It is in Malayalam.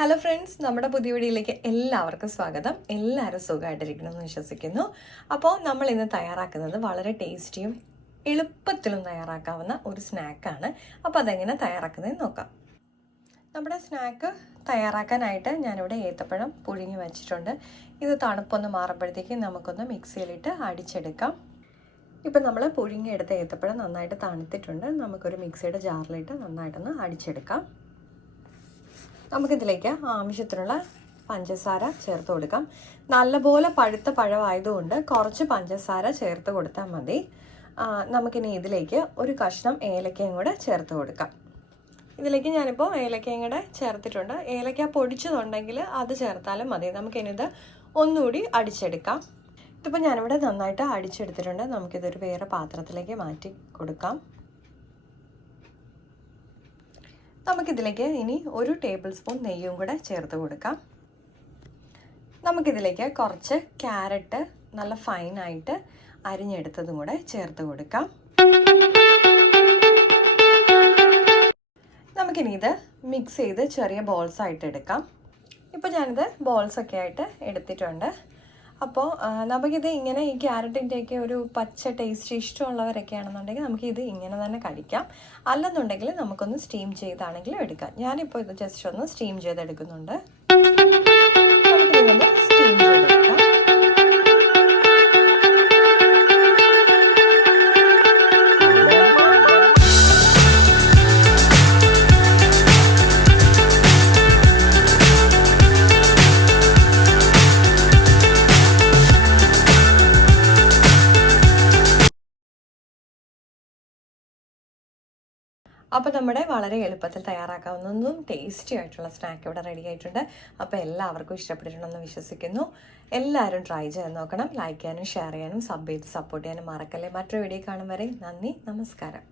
ഹലോ ഫ്രണ്ട്സ്, നമ്മുടെ പുതിയ വീഡിയോയിലേക്ക് എല്ലാവർക്കും സ്വാഗതം. എല്ലാവരും സുഖമായിട്ടിരിക്കണമെന്ന് വിശ്വസിക്കുന്നു. അപ്പോൾ നമ്മൾ ഇന്ന് തയ്യാറാക്കുന്നത് വളരെ ടേസ്റ്റിയും എളുപ്പത്തിലും തയ്യാറാക്കാവുന്ന ഒരു സ്നാക്കാണ്. അപ്പോൾ അതെങ്ങനെ തയ്യാറാക്കുന്നതെന്ന് നോക്കാം. നമ്മുടെ സ്നാക്ക് തയ്യാറാക്കാനായിട്ട് ഞാനിവിടെ ഏത്തപ്പഴം പുഴുങ്ങി വെച്ചിട്ടുണ്ട്. ഇത് തണുപ്പൊന്ന് മാറുമ്പോഴത്തേക്ക് നമുക്കൊന്ന് മിക്സിയിലിട്ട് അടിച്ചെടുക്കാം. ഇപ്പം നമ്മൾ പുഴുങ്ങിയെടുത്ത ഏത്തപ്പഴം നന്നായിട്ട് തണുത്തിട്ടുണ്ട്. നമുക്കൊരു മിക്സിയുടെ ജാറിലിട്ട് നന്നായിട്ടൊന്ന് അടിച്ചെടുക്കാം. നമുക്കിതിലേക്ക് ആവശ്യത്തിനുള്ള പഞ്ചസാര ചേർത്ത് കൊടുക്കാം. നല്ലപോലെ പഴുത്ത പഴമായതുകൊണ്ട് കുറച്ച് പഞ്ചസാര ചേർത്ത് കൊടുത്താൽ മതി. നമുക്കിനി ഇതിലേക്ക് ഒരു കഷ്ണം ഏലക്കയും കൂടെ ചേർത്ത് കൊടുക്കാം. ഇതിലേക്ക് ഞാനിപ്പോൾ ഏലക്കയും കൂടെ ചേർത്തിട്ടുണ്ട്. ഏലക്ക പൊടിച്ചതുണ്ടെങ്കിൽ അത് ചേർത്താലും മതി. നമുക്കിനിത് ഒന്നുകൂടി അടിച്ചെടുക്കാം. ഇതിപ്പോൾ ഞാനിവിടെ നന്നായിട്ട് അടിച്ചെടുത്തിട്ടുണ്ട്. നമുക്കിതൊരു വേറെ പാത്രത്തിലേക്ക് മാറ്റി കൊടുക്കാം. നമുക്കിതിലേക്ക് ഇനി 1 ടേബിൾ സ്പൂൺ നെയ്യും കൂടെ ചേർത്ത് കൊടുക്കാം. നമുക്കിതിലേക്ക് കുറച്ച് ക്യാരറ്റ് നല്ല ഫൈനായിട്ട് അരിഞ്ഞെടുത്തതും കൂടെ ചേർത്ത് കൊടുക്കാം. നമുക്കിനി ഇത് മിക്സ് ചെയ്ത് ചെറിയ ബോൾസ് ആയിട്ട് എടുക്കാം. ഇപ്പോൾ ഞാനിത് ബോൾസൊക്കെ ആയിട്ട് എടുത്തിട്ടുണ്ട്. അപ്പോൾ നമുക്കിത് ഇങ്ങനെ ഈ ക്യാരറ്റിൻ്റെയൊക്കെ ഒരു പച്ച ടേസ്റ്റ് ഇഷ്ടമുള്ളവരൊക്കെ ആണെന്നുണ്ടെങ്കിൽ നമുക്കിത് ഇങ്ങനെ തന്നെ കഴിക്കാം. അല്ലെന്നുണ്ടെങ്കിൽ നമുക്കൊന്ന് സ്റ്റീം ചെയ്താണെങ്കിലും എടുക്കാം. ഞാനിപ്പോൾ ഇത് ജസ്റ്റ് ഒന്ന് സ്റ്റീം ചെയ്തെടുക്കുന്നുണ്ട്. നമുക്കിതൊന്ന് സ്റ്റീം ചെയ്തെടുക്കാം. അപ്പോൾ നമ്മുടെ വളരെ എളുപ്പത്തിൽ തയ്യാറാക്കാവുന്നതും ടേസ്റ്റി ആയിട്ടുള്ള സ്നാക്ക് ഇവിടെ റെഡി ആയിട്ടുണ്ട്. അപ്പോൾ എല്ലാവർക്കും ഇഷ്ടപ്പെട്ടിട്ടുണ്ടെന്ന് വിശ്വസിക്കുന്നു. എല്ലാവരും ട്രൈ ചെയ്ത് നോക്കണം. ലൈക്ക് ചെയ്യാനും ഷെയർ ചെയ്യാനും സബ് ചെയ്ത് സപ്പോർട്ട് ചെയ്യാനും മറക്കല്ലേ. മറ്റൊരു വീഡിയോ കാണും വരെ നന്ദി, നമസ്കാരം.